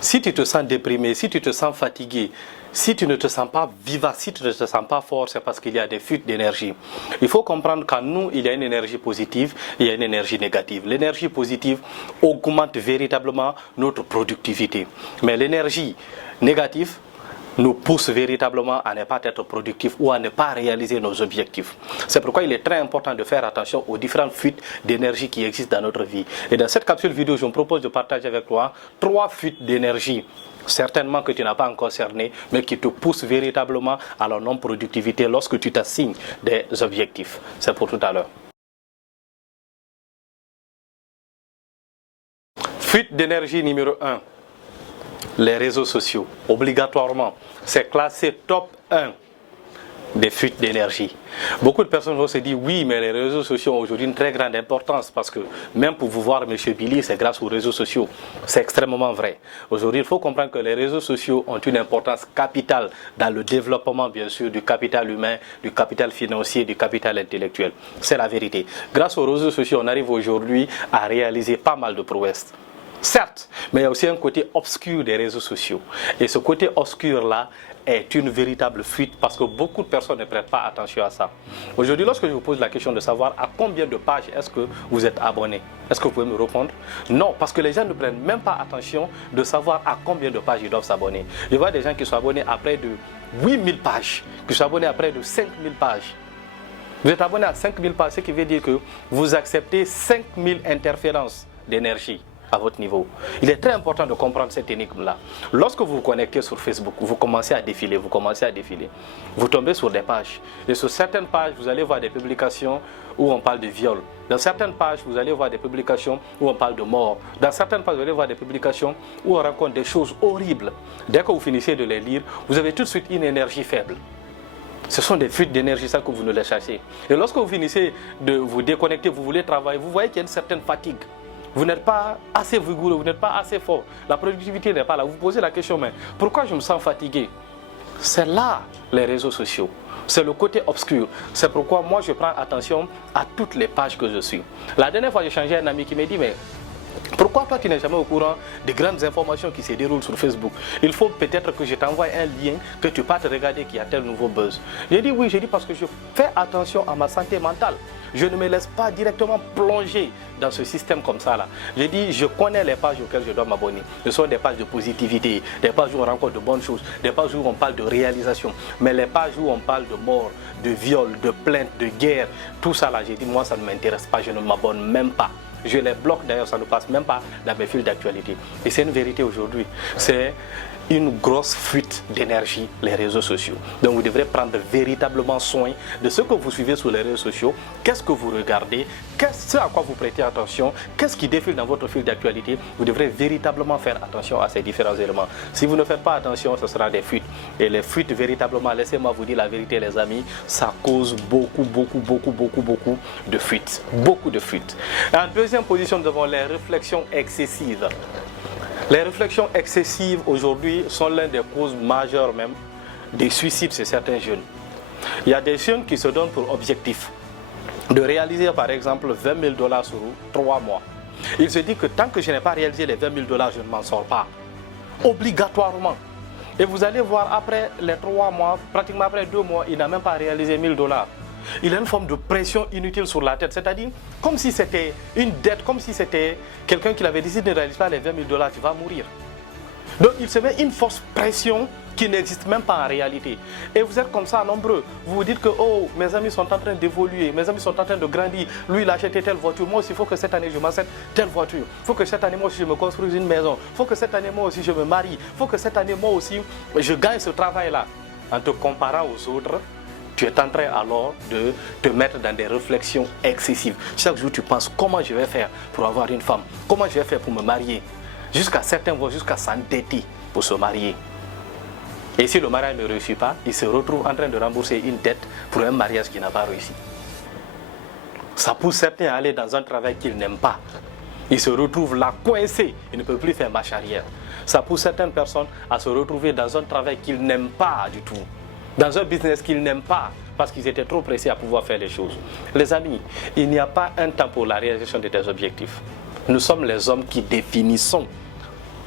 Si tu te sens déprimé, si tu te sens fatigué, si tu ne te sens pas vivace, si tu ne te sens pas fort, c'est parce qu'il y a des fuites d'énergie. Il faut comprendre qu'en nous, il y a une énergie positive et il y a une énergie négative. L'énergie positive augmente véritablement notre productivité. Mais l'énergie négative nous pousse véritablement à ne pas être productifs ou à ne pas réaliser nos objectifs. C'est pourquoi il est très important de faire attention aux différentes fuites d'énergie qui existent dans notre vie. Et dans cette capsule vidéo, je me propose de partager avec toi 3 fuites d'énergie, certainement que tu n'as pas encore cerné, mais qui te poussent véritablement à la non-productivité lorsque tu t'assignes des objectifs. C'est pour tout à l'heure. Fuite d'énergie numéro 1. Les réseaux sociaux, obligatoirement, c'est classé top 1 des fuites d'énergie. Beaucoup de personnes vont se dire oui, mais les réseaux sociaux ont aujourd'hui une très grande importance parce que même pour vous voir M. Billy, c'est grâce aux réseaux sociaux. C'est extrêmement vrai. Aujourd'hui, il faut comprendre que les réseaux sociaux ont une importance capitale dans le développement, bien sûr, du capital humain, du capital financier, du capital intellectuel. C'est la vérité. Grâce aux réseaux sociaux, on arrive aujourd'hui à réaliser pas mal de prouesses. Certes, mais il y a aussi un côté obscur des réseaux sociaux. Et ce côté obscur-là est une véritable fuite parce que beaucoup de personnes ne prêtent pas attention à ça. Aujourd'hui, lorsque je vous pose la question de savoir à combien de pages est-ce que vous êtes abonné, est-ce que vous pouvez me répondre? Non, parce que les gens ne prennent même pas attention de savoir à combien de pages ils doivent s'abonner. Je vois des gens qui sont abonnés à près de 8000 pages, qui sont abonnés à près de 5000 pages. Vous êtes abonné à 5000 pages, ce qui veut dire que vous acceptez 5000 interférences d'énergie à votre niveau. Il est très important de comprendre cette énigme-là. Lorsque vous vous connectez sur Facebook, vous commencez à défiler, vous tombez sur des pages. Et sur certaines pages, vous allez voir des publications où on parle de viol. Dans certaines pages, vous allez voir des publications où on parle de mort. Dans certaines pages, vous allez voir des publications où on raconte des choses horribles. Dès que vous finissez de les lire, vous avez tout de suite une énergie faible. Ce sont des fuites d'énergie, ça que vous ne les cherchez. Et lorsque vous finissez de vous déconnecter, vous voulez travailler, vous voyez qu'il y a une certaine fatigue. Vous n'êtes pas assez vigoureux, vous n'êtes pas assez fort. La productivité n'est pas là. Vous vous posez la question, mais pourquoi je me sens fatigué? C'est là les réseaux sociaux. C'est le côté obscur. C'est pourquoi moi je prends attention à toutes les pages que je suis. La dernière fois, j'ai changé un ami qui m'a dit, mais pourquoi toi tu n'es jamais au courant des grandes informations qui se déroulent sur Facebook? Il faut peut-être que je t'envoie un lien, que tu partes regarder qu'il y a tel nouveau buzz. J'ai dit oui, j'ai dit parce que je fais attention à ma santé mentale. Je ne me laisse pas directement plonger dans ce système comme ça là. J'ai dit je connais les pages auxquelles je dois m'abonner. Ce sont des pages de positivité, des pages où on rencontre de bonnes choses, des pages où on parle de réalisation. Mais les pages où on parle de mort, de viol, de plainte, de guerre, tout ça là, j'ai dit moi ça ne m'intéresse pas, je ne m'abonne même pas. Je les bloque d'ailleurs, ça ne passe même pas dans mes fils d'actualité. Et c'est une vérité aujourd'hui. C'est une grosse fuite d'énergie, les réseaux sociaux. Donc vous devrez prendre véritablement soin de ce que vous suivez sur les réseaux sociaux, qu'est-ce que vous regardez, ce à quoi vous prêtez attention, qu'est-ce qui défile dans votre fil d'actualité. Vous devrez véritablement faire attention à ces différents éléments. Si vous ne faites pas attention, ce sera des fuites. Et les fuites, véritablement, laissez-moi vous dire la vérité les amis, ça cause beaucoup de fuites. Beaucoup de fuites. En deuxième position, nous avons les réflexions excessives. Les réflexions excessives aujourd'hui sont l'une des causes majeures même des suicides chez certains jeunes. Il y a des jeunes qui se donnent pour objectif de réaliser par exemple 20 000 $ sur 3 mois. Il se dit que tant que je n'ai pas réalisé les 20 000 $, je ne m'en sors pas. Obligatoirement. Et vous allez voir après les 3 mois, pratiquement après 2 mois, il n'a même pas réalisé 1 000 $. Il a une forme de pression inutile sur la tête, c'est-à-dire comme si c'était une dette, comme si c'était quelqu'un qui avait décidé de ne réaliser pas les 20 000 $, tu vas mourir. Donc il se met une force pression qui n'existe même pas en réalité. Et vous êtes comme ça nombreux. Vous vous dites que oh, mes amis sont en train d'évoluer, mes amis sont en train de grandir. Lui, il a acheté telle voiture. Moi aussi, il faut que cette année, je m'achète telle voiture. Il faut que cette année, moi aussi, je me construise une maison. Il faut que cette année, moi aussi, je me marie. Il faut que cette année, moi aussi, je gagne ce travail-là. En te comparant aux autres, tu es en train alors de te mettre dans des réflexions excessives. Chaque jour, tu penses comment je vais faire pour avoir une femme, comment je vais faire pour me marier. Jusqu'à certains vont jusqu'à s'endetter pour se marier. Et si le mariage ne réussit pas, il se retrouve en train de rembourser une dette pour un mariage qui n'a pas réussi. Ça pousse certains à aller dans un travail qu'ils n'aiment pas. Ils se retrouvent là coincés, ils ne peuvent plus faire marche arrière. Ça pousse certaines personnes à se retrouver dans un travail qu'ils n'aiment pas du tout. Dans un business qu'ils n'aiment pas, parce qu'ils étaient trop pressés à pouvoir faire les choses. Les amis, il n'y a pas un temps pour la réalisation de tes objectifs. Nous sommes les hommes qui définissons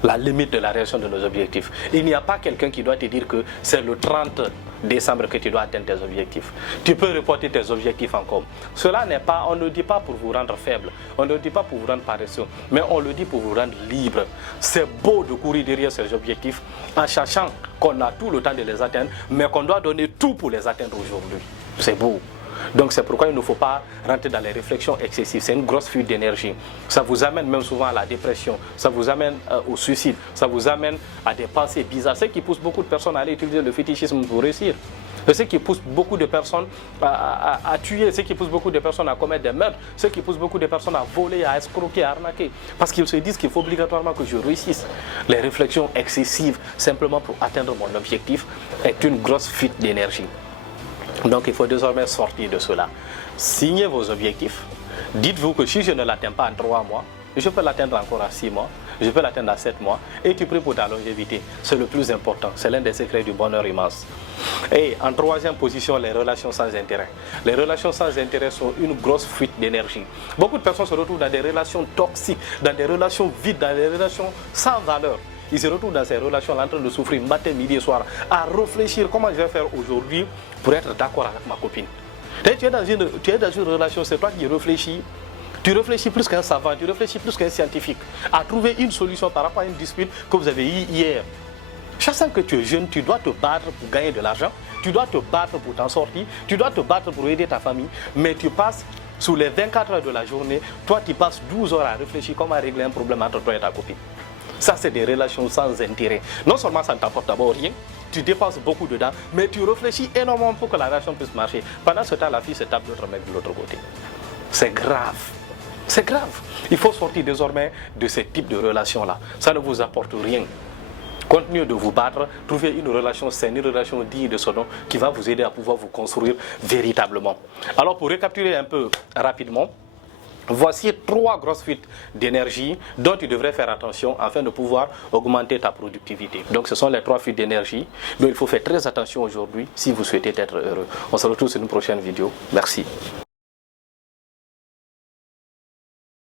la limite de la réalisation de nos objectifs. Il n'y a pas quelqu'un qui doit te dire que c'est le 30 décembre que tu dois atteindre tes objectifs. Tu peux reporter tes objectifs encore. Cela n'est pas, on ne le dit pas pour vous rendre faible, on ne le dit pas pour vous rendre paresseux, mais on le dit pour vous rendre libre. C'est beau de courir derrière ces objectifs en sachant qu'on a tout le temps de les atteindre, mais qu'on doit donner tout pour les atteindre aujourd'hui. C'est beau. Donc c'est pourquoi il ne faut pas rentrer dans les réflexions excessives. C'est une grosse fuite d'énergie. Ça vous amène même souvent à la dépression, ça vous amène au suicide, ça vous amène à des pensées bizarres. Ce qui pousse beaucoup de personnes à aller utiliser le fétichisme pour réussir. C'est ce qui pousse beaucoup de personnes à tuer, ce qui pousse beaucoup de personnes à commettre des meurtres, ce qui pousse beaucoup de personnes à voler, à escroquer, à arnaquer. Parce qu'ils se disent qu'il faut obligatoirement que je réussisse. Les réflexions excessives simplement pour atteindre mon objectif est une grosse fuite d'énergie. Donc il faut désormais sortir de cela. Signez vos objectifs. Dites-vous que si je ne l'atteins pas en 3 mois, je peux l'atteindre encore à 6 mois, je peux l'atteindre à 7 mois. Et tu pries pour ta longévité. C'est le plus important. C'est l'un des secrets du bonheur immense. Et en 3e position, les relations sans intérêt. Les relations sans intérêt sont une grosse fuite d'énergie. Beaucoup de personnes se retrouvent dans des relations toxiques, dans des relations vides, dans des relations sans valeur. Ils se retrouvent dans ces relations en train de souffrir matin, midi et soir, à réfléchir comment je vais faire aujourd'hui pour être d'accord avec ma copine. Tu es dans une relation, c'est toi qui réfléchis. Tu réfléchis plus qu'un savant, tu réfléchis plus qu'un scientifique, à trouver une solution par rapport à une dispute que vous avez eue hier. Chaque fois que tu es jeune, tu dois te battre pour gagner de l'argent, tu dois te battre pour t'en sortir, tu dois te battre pour aider ta famille, mais tu passes sur les 24 heures de la journée, toi tu passes 12 heures à réfléchir comment régler un problème entre toi et ta copine. Ça, c'est des relations sans intérêt. Non seulement ça ne t'apporte d'abord rien, tu dépenses beaucoup dedans, mais tu réfléchis énormément pour que la relation puisse marcher. Pendant ce temps, la fille se tape d'autres mecs de l'autre côté. C'est grave. C'est grave. Il faut sortir désormais de ce type de relation-là. Ça ne vous apporte rien. Continuez de vous battre, trouvez une relation saine, une relation digne de son nom qui va vous aider à pouvoir vous construire véritablement. Alors, pour récapituler un peu rapidement, voici 3 grosses fuites d'énergie dont tu devrais faire attention afin de pouvoir augmenter ta productivité. Donc ce sont les 3 fuites d'énergie dont il faut faire très attention aujourd'hui si vous souhaitez être heureux. On se retrouve sur une prochaine vidéo. Merci.